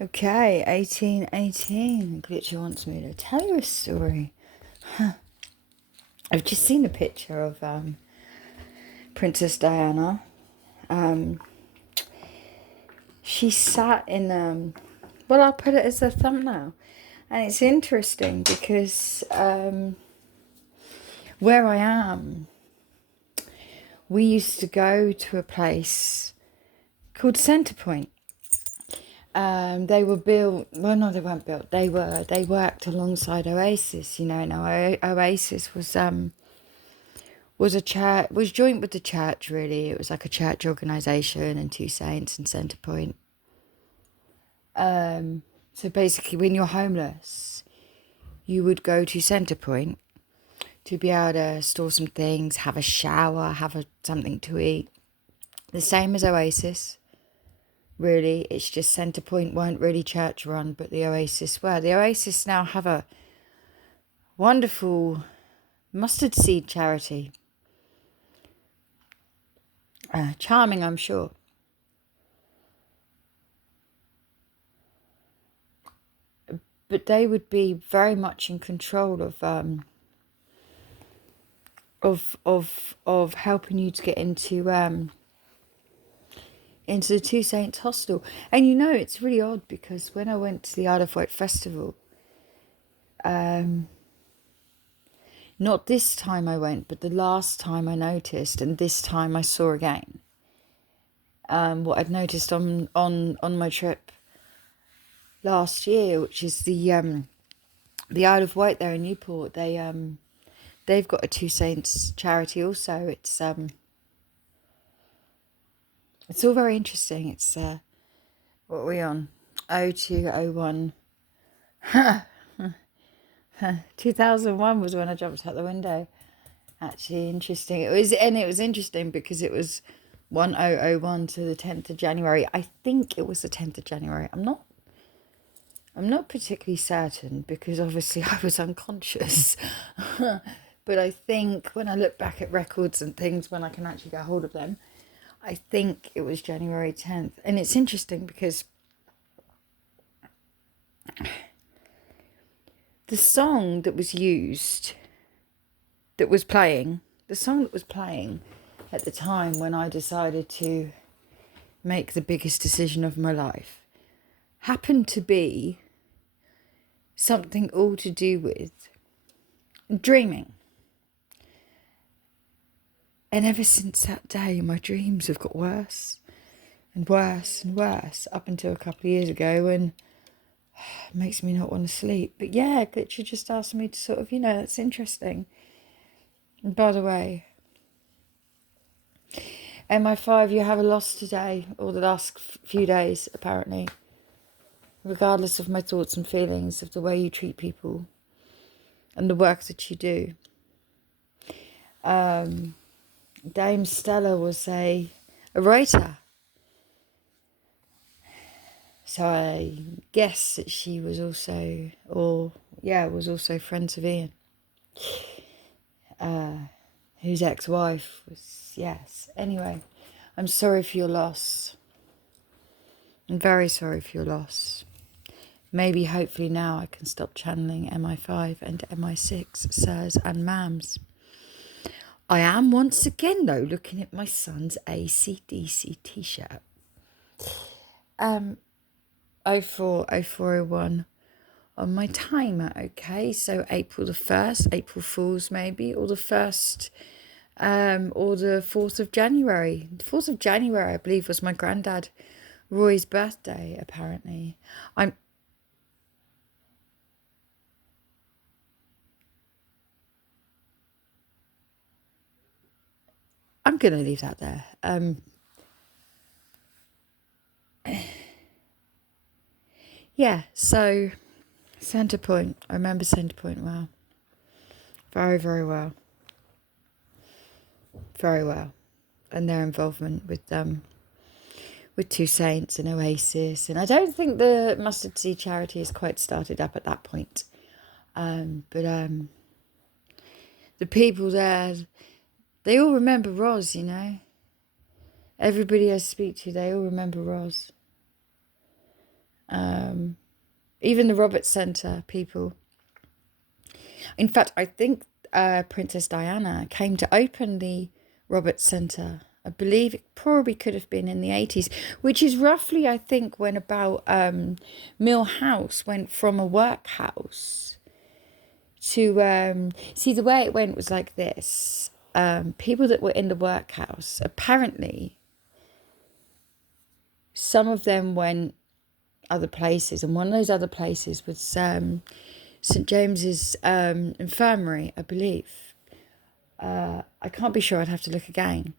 Okay, 1818. Glitcher wants me to tell you a story. I've just seen a picture of Princess Diana. Um, she sat in, well, I'll put it as a thumbnail. And it's interesting because where I am, we used to go to a place called Centrepoint. They were built. Well, no, they weren't built. They worked alongside Oasis. You know, now Oasis was a church. Was joined with the church. Really, it was like a church organisation and Two Saints and Centrepoint. So basically, when you're homeless, you would go to Centrepoint to be able to store some things, have a shower, something to eat. The same as Oasis. Really, it's just Centrepoint weren't really church run, but the Oasis were. The Oasis now have a wonderful mustard seed charity. Charming, I'm sure. But they would be very much in control of helping you to get into the Two Saints hostel. And you know, it's really odd because when I went to the Isle of Wight festival, not this time I went, but the last time I noticed, and this time I saw again. What I'd noticed on my trip last year, which is the Isle of Wight there in Newport. They've got a Two Saints charity also. It's all very interesting. It's what are we on? 0201. 2001 was when I jumped out the window. Actually, interesting. It was interesting because it was 1001 to the 10th of January. I think it was the 10th of January. I'm not particularly certain because obviously I was unconscious. But I think when I look back at records and things, when I can actually get hold of them, I think it was January 10th. And it's interesting because the song that was playing at the time when I decided to make the biggest decision of my life happened to be something all to do with dreaming. And ever since that day, my dreams have got worse and worse and worse up until a couple of years ago when it makes me not want to sleep. But yeah, Glitcher just asked me to sort of, that's interesting. And by the way, MI5, you have a loss today, or the last few days, apparently. Regardless of my thoughts and feelings of the way you treat people and the work that you do. Dame Stella was a writer. So I guess that she was also, was also friends with Ian. Whose ex-wife was, yes. Anyway, I'm sorry for your loss. I'm very sorry for your loss. Maybe, hopefully now I can stop channeling MI5 and MI6, sirs and ma'ams. I am once again, though, looking at my son's AC/DC t-shirt. 0401 on my timer, okay? So April the 1st, April Fool's maybe, or the 1st, or the 4th of January. The 4th of January, I believe, was my granddad Roy's birthday, apparently. I'm going to leave that there. Yeah, so Centrepoint. I remember Centrepoint well. Very, very well. Very well. And their involvement with Two Saints and Oasis. And I don't think the Mustard Seed charity has quite started up at that point. But the people there, they all remember Roz, Everybody I speak to, they all remember Roz. Even the Roberts Centre people. In fact, I think Princess Diana came to open the Roberts Centre. I believe it probably could have been in the 80s, which is roughly, I think, when about Mill House went from a workhouse to... see, the way it went was like this. People that were in the workhouse, apparently, some of them went other places, and one of those other places was St James's Infirmary, I believe. I can't be sure, I'd have to look again.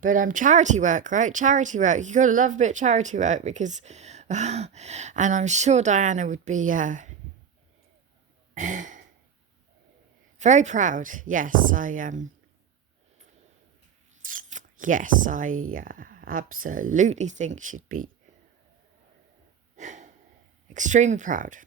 But charity work, right? Charity work. You gotta love a bit of charity work because, and I'm sure Diana would be very proud. Yes, I absolutely think she'd be extremely proud.